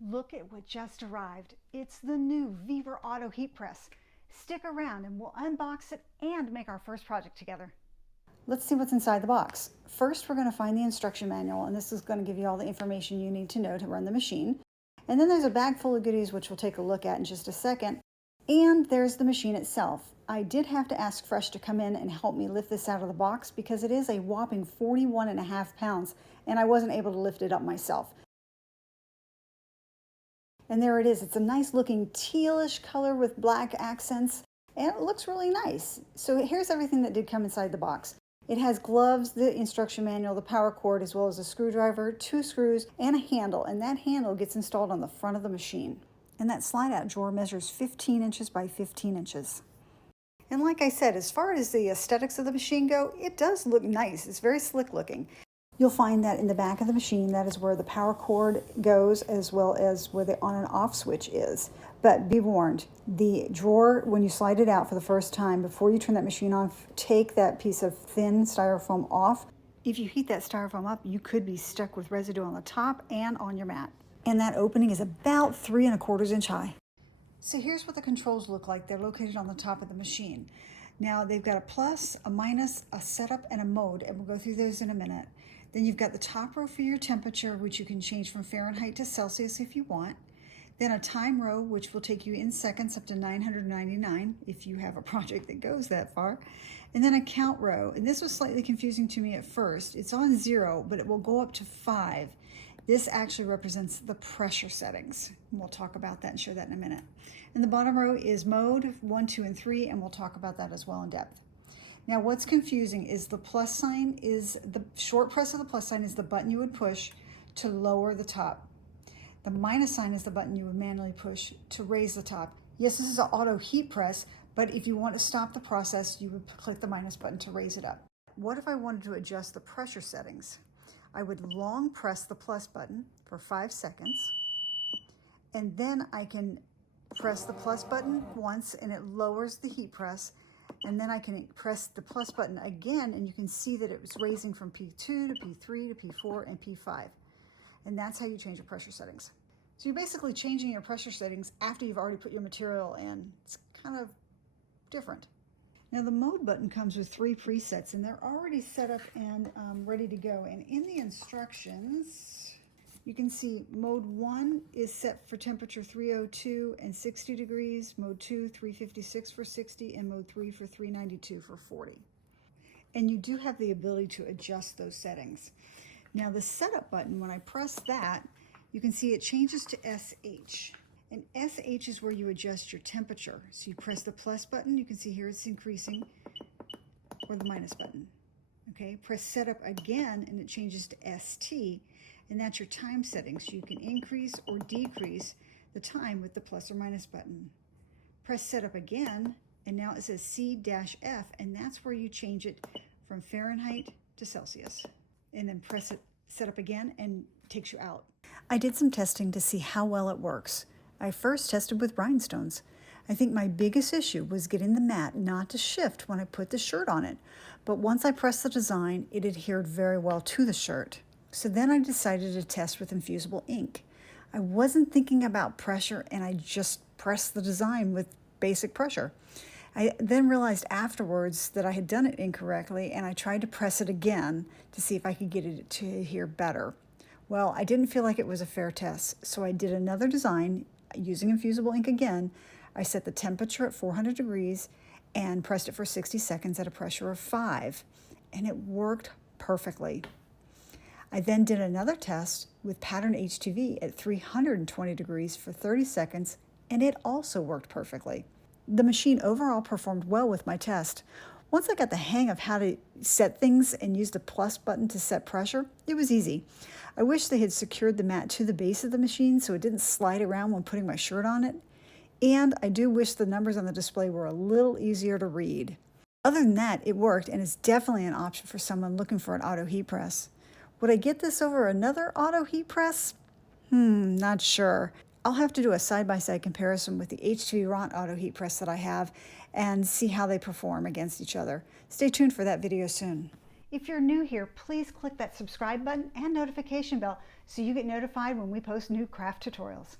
Look at what just arrived. It's the new Vevor Auto Heat Press. Stick around and we'll unbox it and make our first project together. Let's see what's inside the box. First, we're going to find the instruction manual, and this is going to give you all the information you need to know to run the machine. And then there's a bag full of goodies, which we'll take a look at in just a second. And there's the machine itself. I did have to ask Fresh to come in and help me lift this out of the box because it is a whopping 41.5 pounds, and I wasn't able to lift it up myself. And there it is. It's a nice looking tealish color with black accents, and it looks really nice. So here's everything that did come inside the box. It has gloves, the instruction manual, the power cord, as well as a screwdriver, 2 screws, and a handle. And that handle gets installed on the front of the machine. And that slide-out drawer measures 15 inches by 15 inches. And like I said, as far as the aesthetics of the machine go, it does look nice. It's very slick looking. You'll find that in the back of the machine, that is where the power cord goes, as well as where the on and off switch is. But be warned, the drawer, when you slide it out for the first time, before you turn that machine on, take that piece of thin styrofoam off. If you heat that styrofoam up, you could be stuck with residue on the top and on your mat. And that opening is about 3 1/4 inch high. So here's what the controls look like. They're located on the top of the machine. Now they've got a plus, a minus, a setup, and a mode, and we'll go through those in a minute. Then you've got the top row for your temperature, which you can change from Fahrenheit to Celsius if you want. Then a time row, which will take you in seconds up to 999 if you have a project that goes that far. And then a count row. And this was slightly confusing to me at first. It's on 0, but it will go up to 5. This actually represents the pressure settings. And we'll talk about that and show that in a minute. And the bottom row is mode 1, 2, and 3, and we'll talk about that as well in depth. Now what's confusing is the plus sign is, the short press of the plus sign is the button you would push to lower the top. The minus sign is the button you would manually push to raise the top. Yes, this is an auto heat press, but if you want to stop the process, you would click the minus button to raise it up. What if I wanted to adjust the pressure settings? I would long press the plus button for 5 seconds, and then I can press the plus button once and it lowers the heat press. And then I can press the plus button again, and you can see that it was raising from P2 to P3 to P4 and P5. And that's how you change your pressure settings. So you're basically changing your pressure settings after you've already put your material in. It's kind of different. Now the mode button comes with 3 presets, and they're already set up and ready to go. And in the instructions, you can see mode 1 is set for temperature 302 and 60 degrees, mode 2, 356 for 60, and mode 3 for 392 for 40. And you do have the ability to adjust those settings. Now the setup button, when I press that, you can see it changes to SH. And SH is where you adjust your temperature. So you press the plus button, you can see here it's increasing, or the minus button. Okay, press setup again and it changes to ST. And that's your time settings. You can increase or decrease the time with the plus or minus button. Press setup again, and now it says C-F, and that's where you change it from Fahrenheit to Celsius. And then press it, setup again, and it takes you out. I did some testing to see how well it works. I first tested with rhinestones. I think my biggest issue was getting the mat not to shift when I put the shirt on it. But once I pressed the design, it adhered very well to the shirt. So then I decided to test with infusible ink. I wasn't thinking about pressure, and I just pressed the design with basic pressure. I then realized afterwards that I had done it incorrectly, and I tried to press it again to see if I could get it to adhere better. Well, I didn't feel like it was a fair test, so I did another design using infusible ink again. I set the temperature at 400 degrees and pressed it for 60 seconds at a pressure of 5, and it worked perfectly. I then did another test with pattern HTV at 320 degrees for 30 seconds, and it also worked perfectly. The machine overall performed well with my test. Once I got the hang of how to set things and use the plus button to set pressure, it was easy. I wish they had secured the mat to the base of the machine so it didn't slide around when putting my shirt on it. And I do wish the numbers on the display were a little easier to read. Other than that, it worked, and is definitely an option for someone looking for an auto heat press. Would I get this over another auto heat press? Not sure. I'll have to do a side-by-side comparison with the HTV Ront auto heat press that I have and see how they perform against each other. Stay tuned for that video soon. If you're new here, please click that subscribe button and notification bell so you get notified when we post new craft tutorials.